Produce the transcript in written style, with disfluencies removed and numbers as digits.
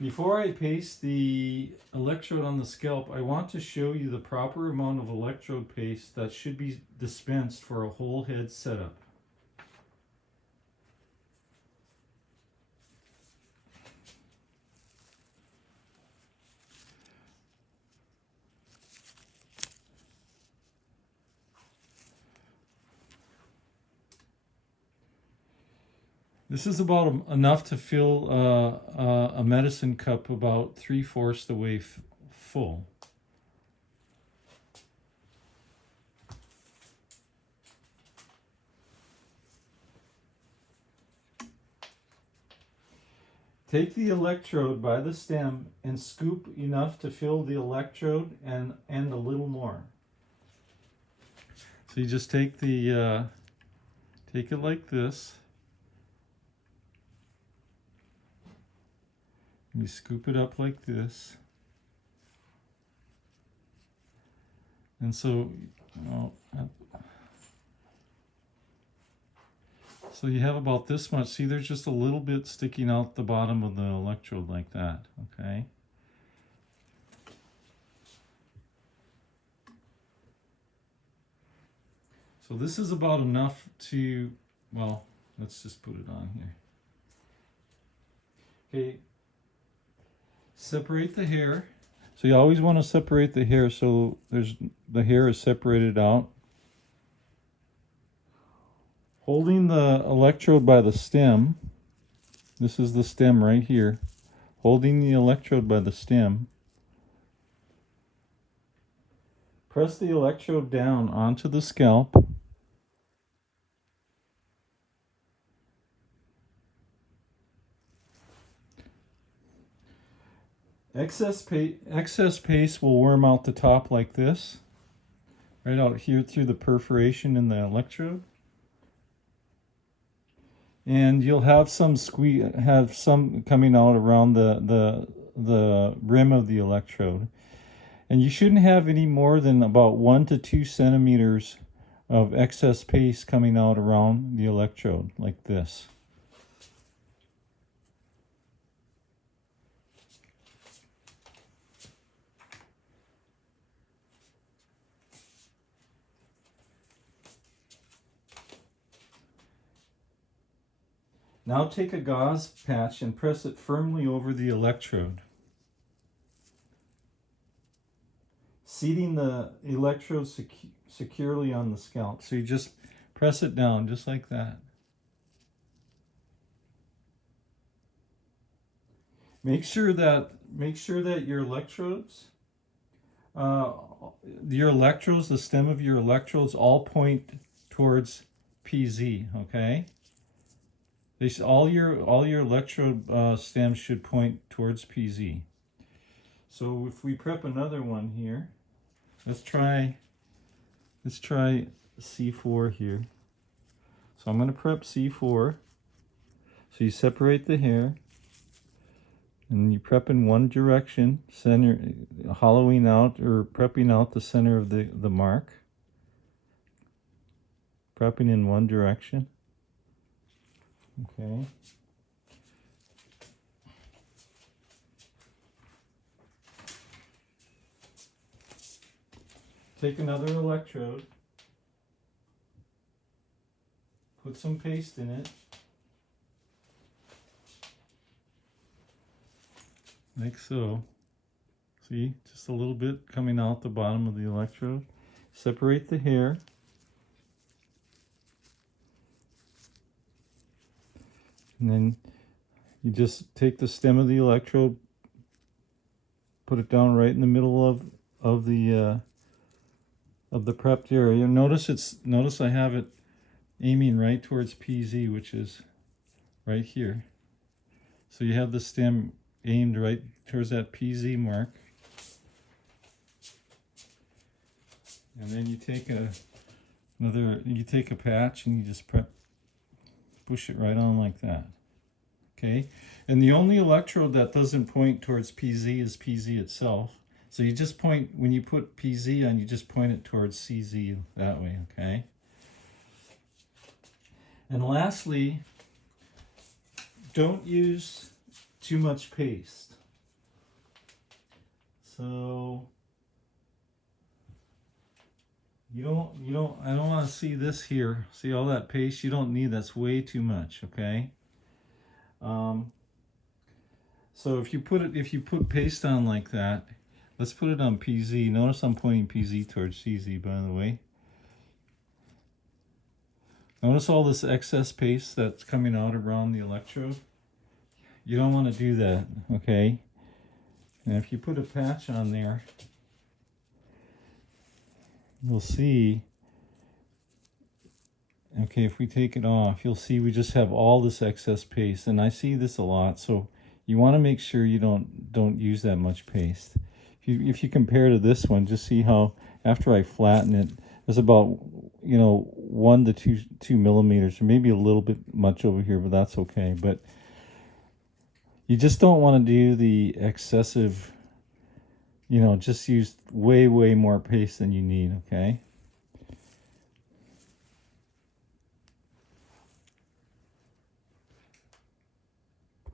Before I paste the electrode on the scalp, I want to show you the proper amount of electrode paste that should be dispensed for a whole head setup. This is about enough to fill a medicine cup about 3/4 the way full. Take the electrode by the stem and scoop enough to fill the electrode and a little more. So you just take the take it like this. You scoop it up like this. And so, so you have about this much. See, there's just a little bit sticking out the bottom of the electrode like that, okay? So this is about enough to, well, let's just put it on here. Okay. Separate the hair. So you always want to separate the hair so the hair is separated out. Holding the electrode by the stem, this is the stem right here. Holding the electrode by the stem, press the electrode down onto the scalp. Excess paste will worm out the top like this, right out here through the perforation in the electrode. And you'll have some coming out around the rim of the electrode. And you shouldn't have any more than about 1 to 2 centimeters of excess paste coming out around the electrode like this. Now take a gauze patch and press it firmly over the electrode, seating the electrode securely on the scalp. So you just press it down just like that. Make sure that your electrodes, the stem of your electrodes all point towards PZ, okay? All your electrode stems should point towards PZ. So if we prep another one here, let's try C4 here. So I'm going to prep C4. So you separate the hair, and you prep in one direction, hollowing out or prepping out the center of the mark. Prepping in one direction. Okay. Take another electrode, put some paste in it, like so. See, just a little bit coming out the bottom of the electrode. Separate the hair. And then you just take the stem of the electrode, put it down right in the middle of the prepped area. Notice I have it aiming right towards PZ, which is right here. So you have the stem aimed right towards that PZ mark. And then you take a patch and you just push it right on like that. Okay, and the only electrode that doesn't point towards PZ is PZ itself. So you just point, when you put PZ on, you just point it towards CZ that way, okay? And lastly, don't use too much paste. So I don't want to see this here. See all that paste? You don't need, that's way too much, okay? So if you put paste on like that, let's put it on PZ. Notice I'm pointing PZ towards CZ, by the way. Notice all this excess paste that's coming out around the electrode? You don't want to do that, okay? And if you put a patch on there, you'll see, okay, if we take it off, you'll see we just have all this excess paste, and I see this a lot, so you want to make sure you don't use that much paste. If you compare to this one, just see how after I flatten it, there's about 1 to 2 millimeters, or maybe a little bit much over here, but that's okay. But you just don't want to do the excessive, just use way more paste than you need, okay?